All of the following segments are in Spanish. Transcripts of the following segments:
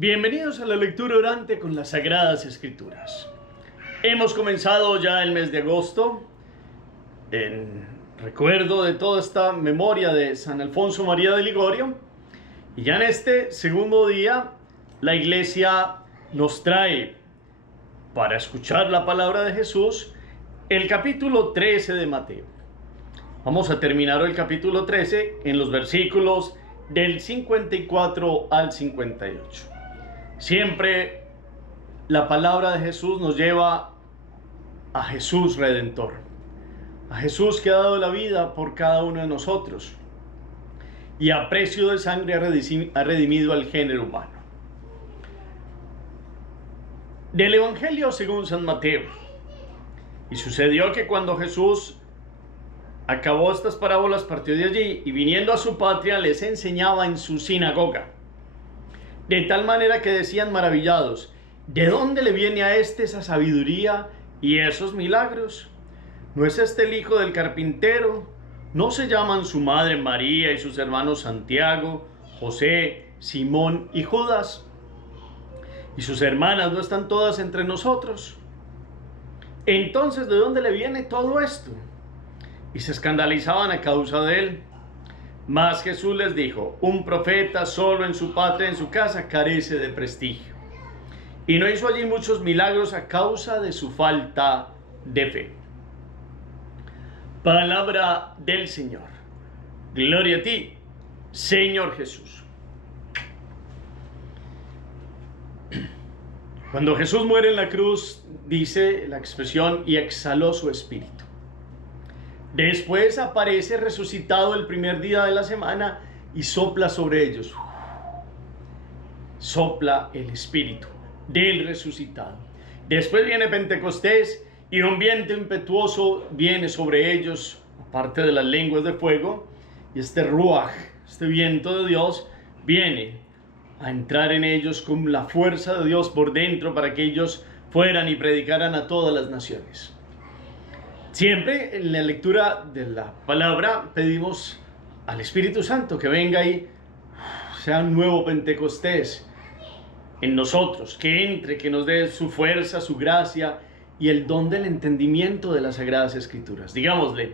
Bienvenidos a la lectura orante con las Sagradas Escrituras. Hemos comenzado ya el mes de agosto en recuerdo de toda esta memoria de San Alfonso María de Ligorio, y ya en este segundo día la Iglesia nos trae para escuchar la palabra de Jesús el capítulo 13 de Mateo. Vamos a terminar el capítulo 13 en los versículos del 54 al 58. Siempre la palabra de Jesús nos lleva a Jesús Redentor, a Jesús que ha dado la vida por cada uno de nosotros y a precio de sangre ha redimido al género humano. Del Evangelio según San Mateo. Y sucedió que cuando Jesús acabó estas parábolas, partió de allí y viniendo a su patria les enseñaba en su sinagoga. De tal manera que decían maravillados: ¿de dónde le viene a este esa sabiduría y esos milagros? ¿No es este el hijo del carpintero? ¿No se llaman su madre María y sus hermanos Santiago, José, Simón y Judas? ¿Y sus hermanas no están todas entre nosotros? Entonces, ¿de dónde le viene todo esto? Y se escandalizaban a causa de él. Mas Jesús les dijo: un profeta solo en su patria, en su casa, carece de prestigio. Y no hizo allí muchos milagros a causa de su falta de fe. Palabra del Señor. Gloria a ti, Señor Jesús. Cuando Jesús muere en la cruz, dice la expresión, y exhaló su espíritu. Después aparece resucitado el primer día de la semana y sopla sobre ellos. Sopla el espíritu del resucitado. Después viene Pentecostés y un viento impetuoso viene sobre ellos, aparte de las lenguas de fuego, y este ruaj, este viento de Dios, viene a entrar en ellos con la fuerza de Dios por dentro para que ellos fueran y predicaran a todas las naciones. Siempre en la lectura de la palabra pedimos al Espíritu Santo que venga y sea un nuevo Pentecostés en nosotros, que entre, que nos dé su fuerza, su gracia y el don del entendimiento de las Sagradas Escrituras. Digámosle: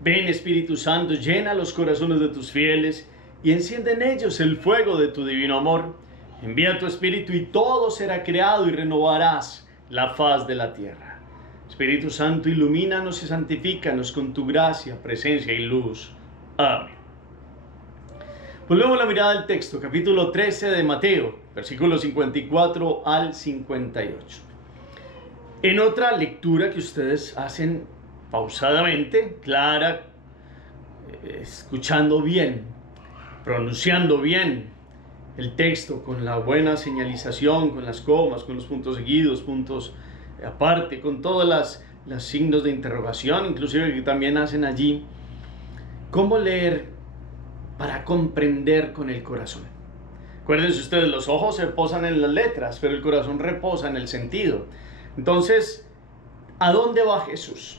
ven Espíritu Santo, llena los corazones de tus fieles y enciende en ellos el fuego de tu divino amor. Envía tu Espíritu y todo será creado y renovarás la faz de la tierra. Espíritu Santo, ilumínanos y santifícanos con tu gracia, presencia y luz. Amén. Volvemos la mirada al texto, capítulo 13 de Mateo, versículos 54 al 58. En otra lectura que ustedes hacen pausadamente, clara, escuchando bien, pronunciando bien el texto con la buena señalización, con las comas, con los puntos seguidos, puntos aparte, con todos los signos de interrogación, inclusive que también hacen allí. ¿Cómo leer para comprender con el corazón? Acuérdense ustedes, los ojos se posan en las letras, pero el corazón reposa en el sentido. Entonces, ¿a dónde va Jesús?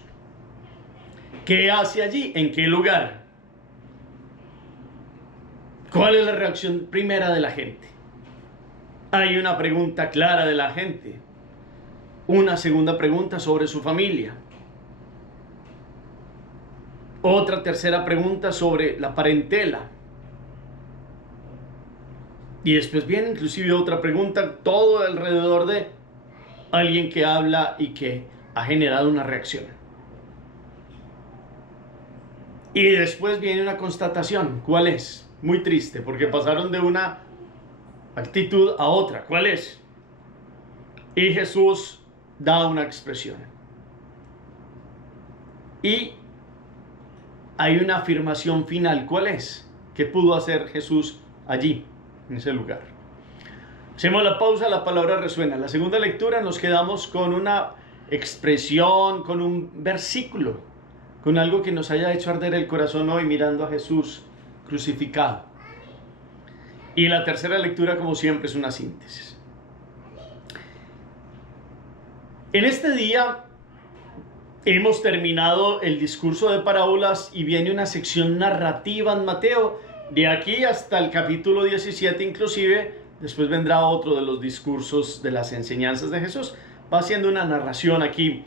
¿Qué hace allí? ¿En qué lugar? ¿Cuál es la reacción primera de la gente? Hay una pregunta clara de la gente. Una segunda pregunta sobre su familia. Otra tercera pregunta sobre la parentela. Y después viene inclusive otra pregunta, todo alrededor de alguien que habla y que ha generado una reacción. Y después viene una constatación. ¿Cuál es? Muy triste, porque pasaron de una actitud a otra. ¿Cuál es? Y Jesús da una expresión. Y hay una afirmación final. ¿Cuál es? ¿Qué pudo hacer Jesús allí, en ese lugar? Hacemos la pausa, la palabra resuena. En la segunda lectura nos quedamos con una expresión, con un versículo, con algo que nos haya hecho arder el corazón hoy mirando a Jesús crucificado. Y la tercera lectura, como siempre, es una síntesis. En este día hemos terminado el discurso de parábolas y viene una sección narrativa en Mateo, de aquí hasta el capítulo 17 inclusive, después vendrá otro de los discursos de las enseñanzas de Jesús. Va haciendo una narración aquí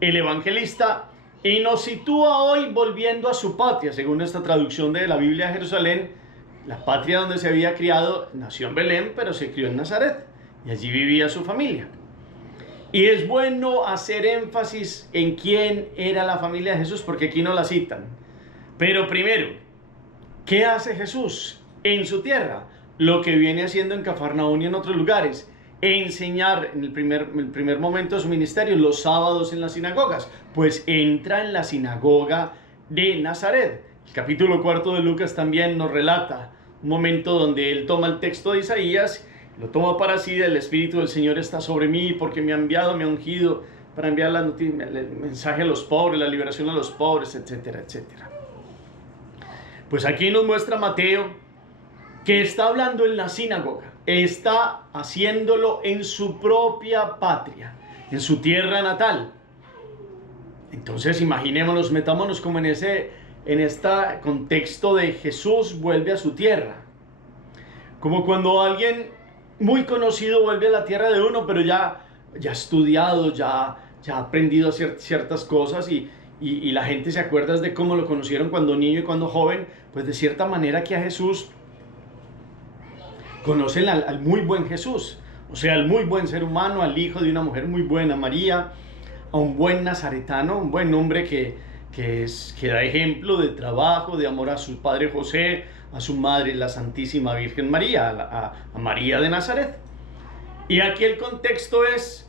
el evangelista y nos sitúa hoy volviendo a su patria, según esta traducción de la Biblia de Jerusalén. La patria donde se había criado, nació en Belén, pero se crió en Nazaret y allí vivía su familia. Y es bueno hacer énfasis en quién era la familia de Jesús, porque aquí no la citan. Pero primero, ¿qué hace Jesús en su tierra? Lo que viene haciendo en Cafarnaúm y en otros lugares: enseñar en el primer momento de su ministerio, los sábados en las sinagogas. Pues entra en la sinagoga de Nazaret. El capítulo 4 de Lucas también nos relata un momento donde él toma el texto de Isaías, lo toma para sí: el Espíritu del Señor está sobre mí porque me ha enviado, me ha ungido para enviar la noticia, el mensaje a los pobres, la liberación a los pobres, etcétera, etcétera. Pues aquí nos muestra Mateo que está hablando en la sinagoga, está haciéndolo en su propia patria, en su tierra natal. Entonces imaginémonos, metámonos como en este contexto de Jesús vuelve a su tierra. Como cuando alguien muy conocido vuelve a la tierra de uno, pero ya ha estudiado, ya ha aprendido a hacer ciertas cosas y la gente se acuerda de cómo lo conocieron cuando niño y cuando joven. Pues de cierta manera que a Jesús conocen al muy buen Jesús, o sea, al muy buen ser humano, al hijo de una mujer muy buena, María, a un buen nazaretano, un buen hombre que da ejemplo de trabajo, de amor a su padre José, a su madre la Santísima Virgen María, a María de Nazaret. Y aquí el contexto es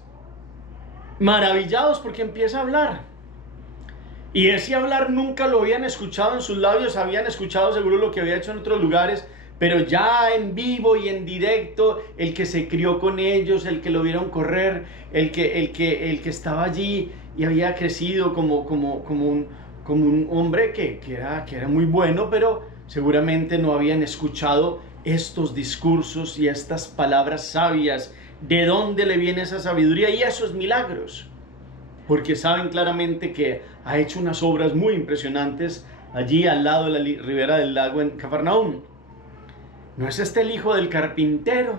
maravillados porque empieza a hablar. Y ese hablar nunca lo habían escuchado en sus labios, habían escuchado seguro lo que había hecho en otros lugares, pero ya en vivo y en directo, el que se crió con ellos, el que lo vieron correr, el que estaba allí y había crecido como un hombre que era muy bueno, pero seguramente no habían escuchado estos discursos y estas palabras sabias. ¿De dónde le viene esa sabiduría y esos milagros? Porque saben claramente que ha hecho unas obras muy impresionantes allí al lado de la ribera del lago en Cafarnaúm. ¿No es este el hijo del carpintero?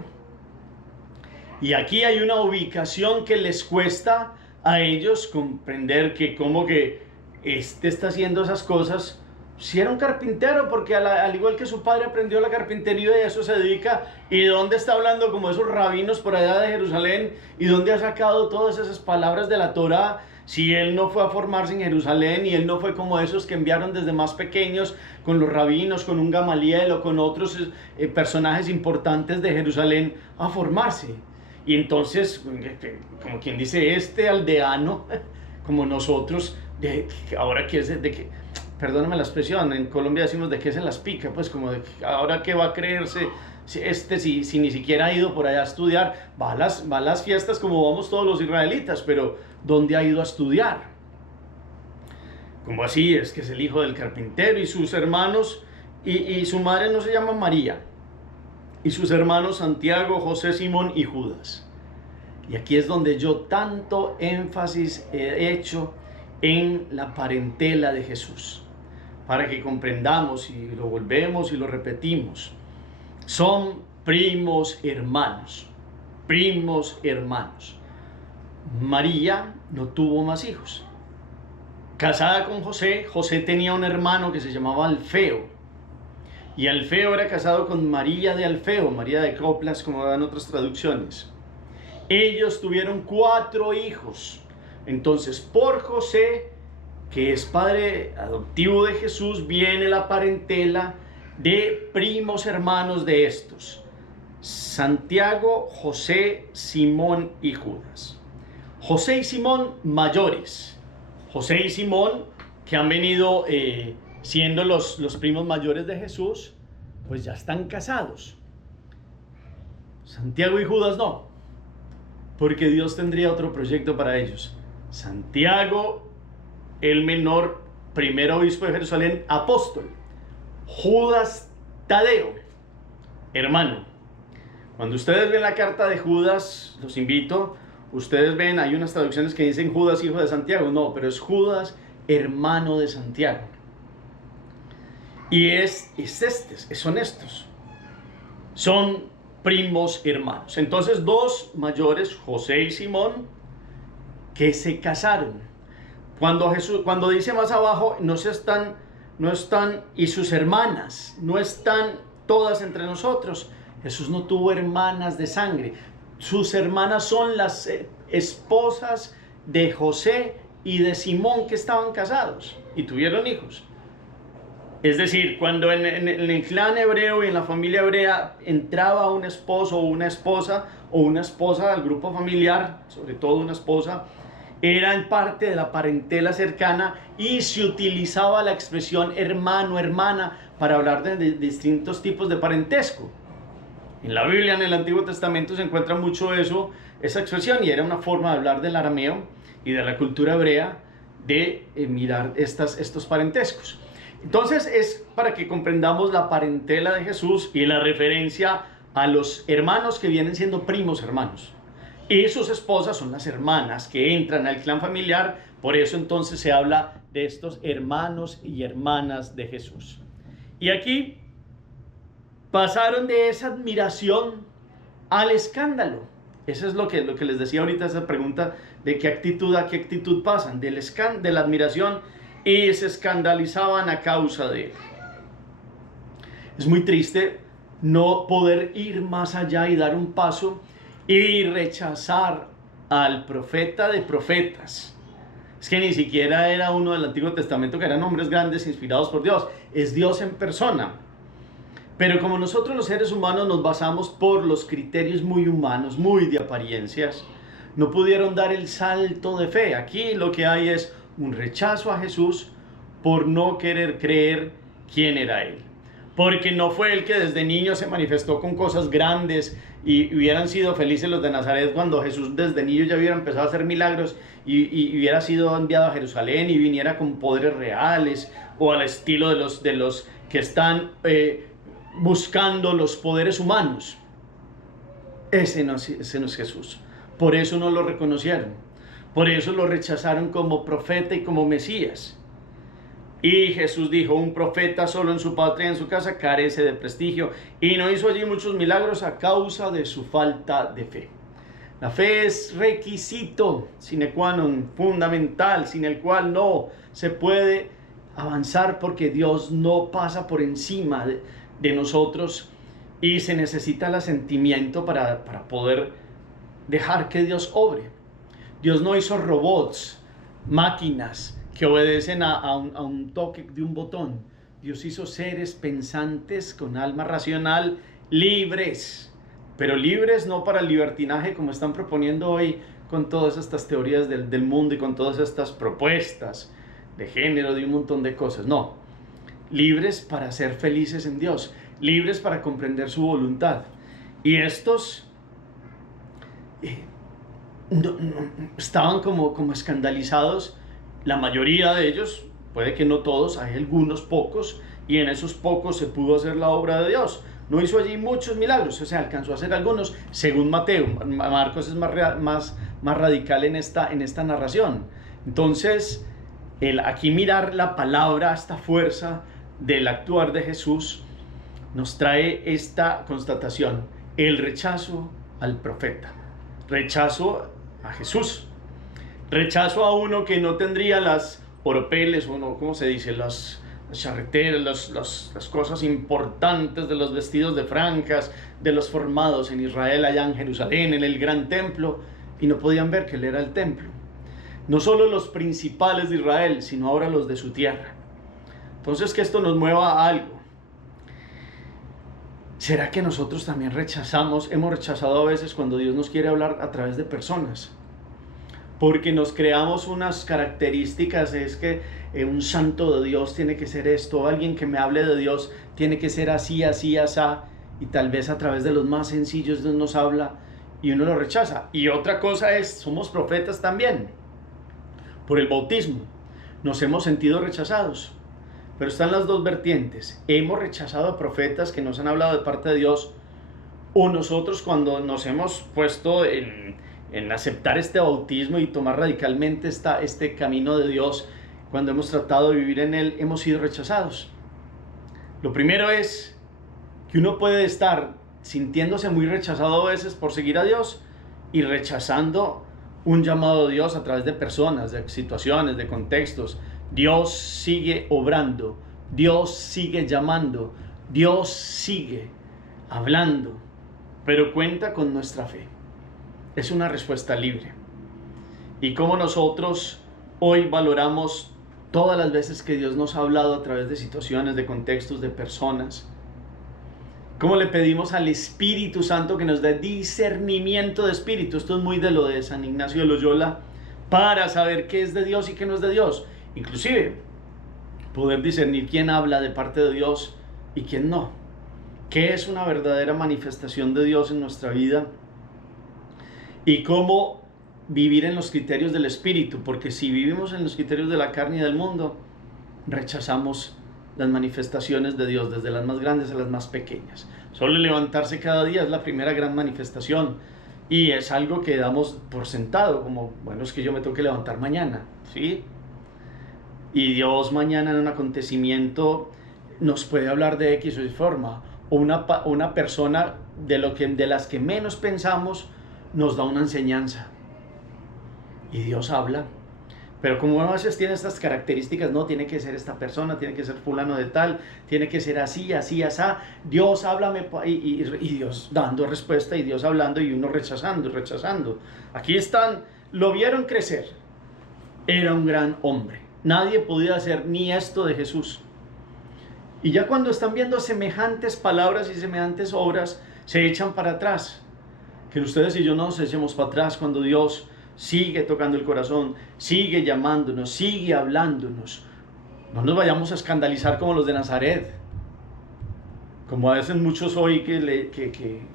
Y aquí hay una ubicación que les cuesta a ellos comprender, que como que está haciendo esas cosas. Si era un carpintero, porque al igual que su padre aprendió la carpintería y a eso se dedica. ¿Y de dónde está hablando como esos rabinos por allá de Jerusalén? ¿Y dónde ha sacado todas esas palabras de la Torá? Si él no fue a formarse en Jerusalén y él no fue como esos que enviaron desde más pequeños con los rabinos, con un Gamaliel o con otros personajes importantes de Jerusalén a formarse. Y entonces, como quien dice, este aldeano, como nosotros, ahora que es de que, perdóname la expresión, en Colombia decimos de qué se las pica, pues como de ahora qué va a creerse si ni siquiera ha ido por allá a estudiar. Va a las fiestas como vamos todos los israelitas, pero ¿dónde ha ido a estudiar? Como así? Es que es el hijo del carpintero y sus hermanos, y su madre no se llama María, y sus hermanos Santiago, José, Simón y Judas. Y aquí es donde yo tanto énfasis he hecho en la parentela de Jesús, para que comprendamos, y lo volvemos y lo repetimos: son primos hermanos, primos hermanos. María no tuvo más hijos. Casada con José, José tenía un hermano que se llamaba Alfeo, y Alfeo era casado con María de Alfeo, María de Coplas, como dan otras traducciones. Ellos tuvieron 4 hijos. Entonces, por José, que es padre adoptivo de Jesús, viene la parentela de primos hermanos de estos: Santiago, José, Simón y Judas. José y Simón mayores. José y Simón, que han venido siendo los primos mayores de Jesús, pues ya están casados. Santiago y Judas no, porque Dios tendría otro proyecto para ellos. Santiago, el menor, primer obispo de Jerusalén, apóstol. Judas Tadeo, hermano. Cuando ustedes ven la carta de Judas, los invito, ustedes ven, hay unas traducciones que dicen Judas, hijo de Santiago. No, pero es Judas, hermano de Santiago. Y son estos. Son primos hermanos. Entonces, dos mayores, José y Simón, que se casaron. Cuando dice más abajo, no están, y sus hermanas, no están todas entre nosotros. Jesús no tuvo hermanas de sangre. Sus hermanas son las esposas de José y de Simón, que estaban casados y tuvieron hijos. Es decir, cuando en el clan hebreo y en la familia hebrea entraba un esposo o una esposa al grupo familiar, sobre todo una esposa, eran parte de la parentela cercana y se utilizaba la expresión hermano, hermana para hablar de distintos tipos de parentesco. En la Biblia, en el Antiguo Testamento, se encuentra mucho esa expresión, y era una forma de hablar del arameo y de la cultura hebrea de mirar estos parentescos. Entonces es para que comprendamos la parentela de Jesús y la referencia a los hermanos que vienen siendo primos hermanos. Y sus esposas son las hermanas que entran al clan familiar. Por eso entonces se habla de estos hermanos y hermanas de Jesús. Y aquí pasaron de esa admiración al escándalo. Eso es lo que les decía ahorita, esa pregunta de qué actitud a qué actitud pasan, de la admiración, y se escandalizaban a causa de él. Es muy triste no poder ir más allá y dar un paso y rechazar al profeta de profetas. Es que ni siquiera era uno del Antiguo Testamento, que eran hombres grandes inspirados por Dios. Es Dios en persona. Pero como nosotros los seres humanos nos basamos por los criterios muy humanos, muy de apariencias, no pudieron dar el salto de fe. Aquí lo que hay es un rechazo a Jesús por no querer creer quién era Él. Porque no fue Él que desde niño se manifestó con cosas grandes y hubieran sido felices los de Nazaret cuando Jesús desde niño ya hubiera empezado a hacer milagros y hubiera sido enviado a Jerusalén y viniera con poderes reales, o al estilo de los que están buscando los poderes humanos. Ese no es Jesús. Por eso no lo reconocieron. Por eso lo rechazaron como profeta y como Mesías. Y Jesús dijo: un profeta solo en su patria y en su casa carece de prestigio. Y no hizo allí muchos milagros a causa de su falta de fe. La fe es requisito sine qua non, fundamental, sin el cual no se puede avanzar, porque Dios no pasa por encima de nosotros, y se necesita el asentimiento para poder dejar que Dios obre. Dios no hizo robots, máquinas que obedecen a un toque de un botón. Dios hizo seres pensantes con alma racional, libres, pero libres no para el libertinaje como están proponiendo hoy con todas estas teorías del mundo y con todas estas propuestas de género, de un montón de cosas. No, libres para ser felices en Dios, libres para comprender su voluntad. Y estos estaban como escandalizados. La mayoría de ellos, puede que no todos, hay algunos pocos, y en esos pocos se pudo hacer la obra de Dios. No hizo allí muchos milagros, o sea, alcanzó a hacer algunos, según Mateo. Marcos es más radical en esta narración. Entonces, aquí mirar la palabra, esta fuerza del actuar de Jesús, nos trae esta constatación: el rechazo al profeta, rechazo a Jesús, rechazo a uno que no tendría las oropeles, o no, ¿cómo se dice? Las charreteras, las cosas importantes de los vestidos de franjas, de los formados en Israel, allá en Jerusalén, en el gran templo, y no podían ver que él era el templo. No solo los principales de Israel, sino ahora los de su tierra. Entonces, que esto nos mueva a algo. ¿Será que nosotros también hemos rechazado a veces cuando Dios nos quiere hablar a través de personas? Porque nos creamos unas características, es que un santo de Dios tiene que ser esto, alguien que me hable de Dios tiene que ser así, así, asá, y tal vez a través de los más sencillos Dios nos habla y uno lo rechaza. Y otra cosa es, somos profetas también. Por el bautismo nos hemos sentido rechazados, pero están las dos vertientes. Hemos rechazado a profetas que nos han hablado de parte de Dios, o nosotros cuando nos hemos puesto en aceptar este bautismo y tomar radicalmente este camino de Dios, cuando hemos tratado de vivir en él, hemos sido rechazados. Lo primero es que uno puede estar sintiéndose muy rechazado a veces por seguir a Dios y rechazando un llamado de Dios a través de personas, de situaciones, de contextos. Dios sigue obrando, Dios sigue llamando, Dios sigue hablando, pero cuenta con nuestra fe. Es una respuesta libre. Y como nosotros hoy valoramos todas las veces que Dios nos ha hablado a través de situaciones, de contextos, de personas. Cómo le pedimos al Espíritu Santo que nos dé discernimiento de espíritu. Esto es muy de lo de San Ignacio de Loyola, para saber qué es de Dios y qué no es de Dios. Inclusive, poder discernir quién habla de parte de Dios y quién no. ¿Qué es una verdadera manifestación de Dios en nuestra vida? Y cómo vivir en los criterios del Espíritu, porque si vivimos en los criterios de la carne y del mundo, rechazamos las manifestaciones de Dios, desde las más grandes a las más pequeñas. Solo levantarse cada día es la primera gran manifestación, y es algo que damos por sentado, como, bueno, es que yo me tengo que levantar mañana, ¿sí? Y Dios mañana en un acontecimiento nos puede hablar de X o Y forma, o una persona de las que menos pensamos nos da una enseñanza. Y Dios habla, pero como a veces tiene estas características, no tiene que ser esta persona, tiene que ser fulano de tal, tiene que ser así, así, así. Dios háblame, y Dios dando respuesta, y Dios hablando, y uno rechazando, rechazando. Aquí están, lo vieron crecer, era un gran hombre, nadie podía hacer ni esto de Jesús. Y ya cuando están viendo semejantes palabras y semejantes obras, se echan para atrás. Que ustedes y yo no nos echemos para atrás cuando Dios sigue tocando el corazón, sigue llamándonos, sigue hablándonos. No nos vayamos a escandalizar como los de Nazaret, como a veces muchos hoy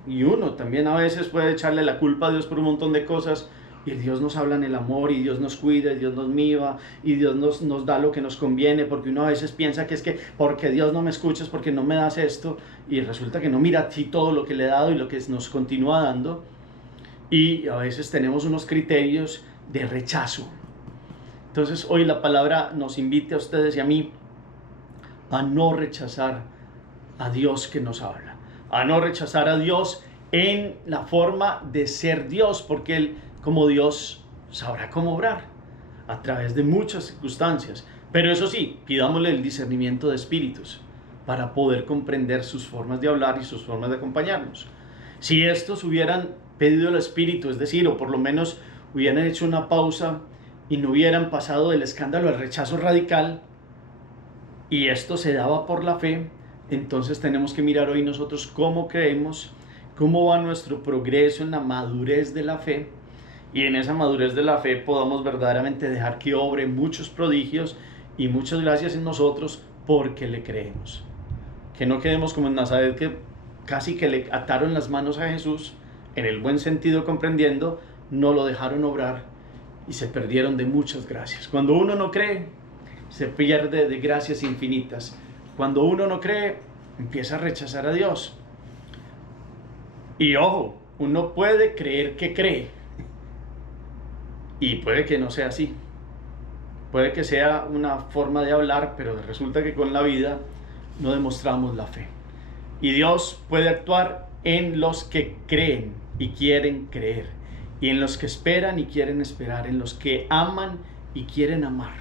y uno también a veces puede echarle la culpa a Dios por un montón de cosas, y Dios nos habla en el amor, y Dios nos cuida, y Dios nos mima, y Dios nos da lo que nos conviene, porque uno a veces piensa que es que porque Dios no me escuchas, porque no me das esto, y resulta que no mira así todo lo que le he dado y lo que nos continúa dando. Y a veces tenemos unos criterios de rechazo. Entonces hoy la palabra nos invita a ustedes y a mí a no rechazar a Dios que nos habla, a no rechazar a Dios en la forma de ser Dios, porque Él como Dios sabrá cómo obrar a través de muchas circunstancias. Pero eso sí, pidámosle el discernimiento de espíritus para poder comprender sus formas de hablar y sus formas de acompañarnos. Si estos hubieran pedido el Espíritu, es decir, o por lo menos hubieran hecho una pausa y no hubieran pasado del escándalo al rechazo radical, y esto se daba por la fe, entonces tenemos que mirar hoy nosotros cómo creemos, cómo va nuestro progreso en la madurez de la fe, y en esa madurez de la fe podamos verdaderamente dejar que obre muchos prodigios y muchas gracias en nosotros porque le creemos. Que no quedemos como en Nazaret, que casi que le ataron las manos a Jesús, en el buen sentido comprendiendo, no lo dejaron obrar y se perdieron de muchas gracias. Cuando uno no cree, se pierde de gracias infinitas. Cuando uno no cree, empieza a rechazar a Dios. Y ojo, uno puede creer que cree, y puede que no sea así. Puede que sea una forma de hablar, pero resulta que con la vida no demostramos la fe. Y Dios puede actuar en los que creen y quieren creer, y en los que esperan y quieren esperar, en los que aman y quieren amar.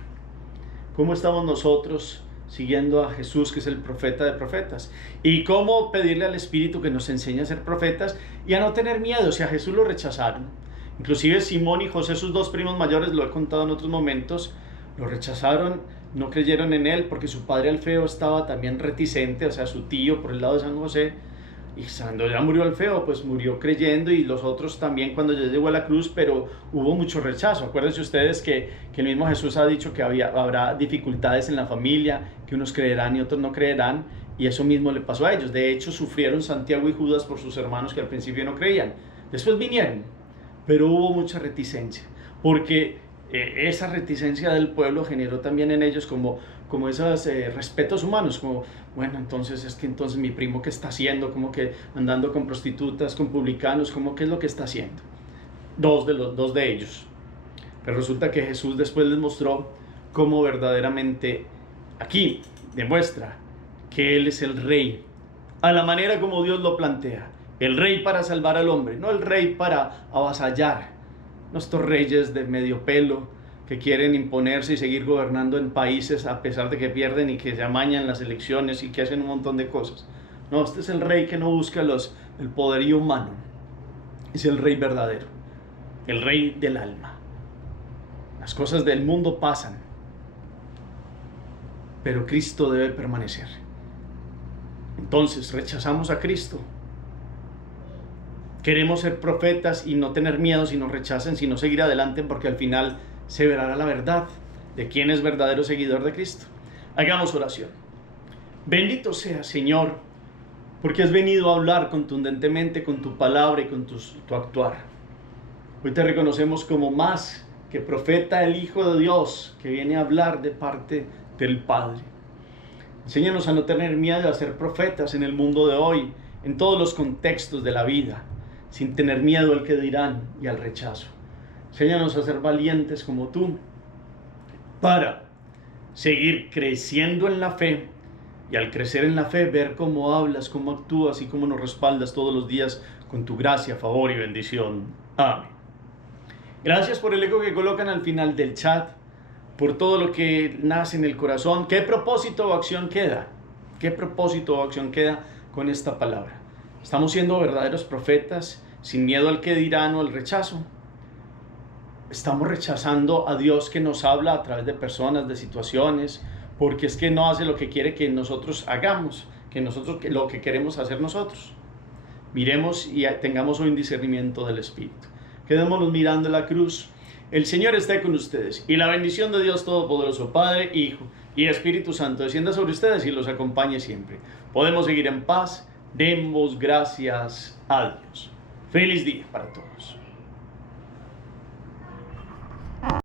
¿Cómo estamos nosotros siguiendo a Jesús, que es el profeta de profetas? Y cómo pedirle al Espíritu que nos enseñe a ser profetas y a no tener miedo. Si a Jesús lo rechazaron, inclusive Simón y José, sus dos primos mayores, lo he contado en otros momentos, lo rechazaron, no creyeron en él porque su padre Alfeo estaba también reticente, o sea, su tío por el lado de San José. Y cuando ya murió Alfeo, pues murió creyendo, y los otros también cuando ya llegó a la cruz, pero hubo mucho rechazo. Acuérdense ustedes que el mismo Jesús ha dicho que habrá dificultades en la familia, que unos creerán y otros no creerán, y eso mismo le pasó a ellos. De hecho, sufrieron Santiago y Judas por sus hermanos que al principio no creían. Después vinieron, pero hubo mucha reticencia, porque esa reticencia del pueblo generó también en ellos como esos respetos humanos, como, bueno, entonces es que entonces mi primo ¿qué está haciendo? Como que andando con prostitutas, con publicanos, como ¿qué es lo que está haciendo? Dos de ellos. Pero resulta que Jesús después les mostró cómo verdaderamente aquí demuestra que Él es el Rey, a la manera como Dios lo plantea. El rey para salvar al hombre, no el rey para avasallar. No estos reyes de medio pelo que quieren imponerse y seguir gobernando en países a pesar de que pierden y que se amañan las elecciones y que hacen un montón de cosas. No, este es el rey que no busca el poderío humano. Es el rey verdadero, el rey del alma. Las cosas del mundo pasan, pero Cristo debe permanecer. Entonces rechazamos a Cristo. Queremos ser profetas y no tener miedo si nos rechacen, sino seguir adelante, porque al final se verá la verdad de quién es verdadero seguidor de Cristo. Hagamos oración. Bendito sea, Señor, porque has venido a hablar contundentemente con tu palabra y con tu actuar. Hoy te reconocemos como más que profeta, el Hijo de Dios, que viene a hablar de parte del Padre. Enséñanos a no tener miedo a ser profetas en el mundo de hoy, en todos los contextos de la vida, sin tener miedo al que dirán y al rechazo. Enséñanos a ser valientes como tú, para seguir creciendo en la fe, y al crecer en la fe, ver cómo hablas, cómo actúas y cómo nos respaldas todos los días con tu gracia, favor y bendición. Amén. Gracias por el eco que colocan al final del chat, por todo lo que nace en el corazón. ¿Qué propósito o acción queda? ¿Qué propósito o acción queda con esta palabra? ¿Estamos siendo verdaderos profetas sin miedo al que dirán o al rechazo? ¿Estamos rechazando a Dios que nos habla a través de personas, de situaciones, porque es que no hace lo que quiere que nosotros hagamos, lo que queremos hacer nosotros? Miremos y tengamos un discernimiento del Espíritu. Quedémonos mirando la cruz. El Señor esté con ustedes, y la bendición de Dios Todopoderoso, Padre, Hijo y Espíritu Santo, descienda sobre ustedes y los acompañe siempre. Podemos seguir en paz. Demos gracias a Dios. Feliz día para todos.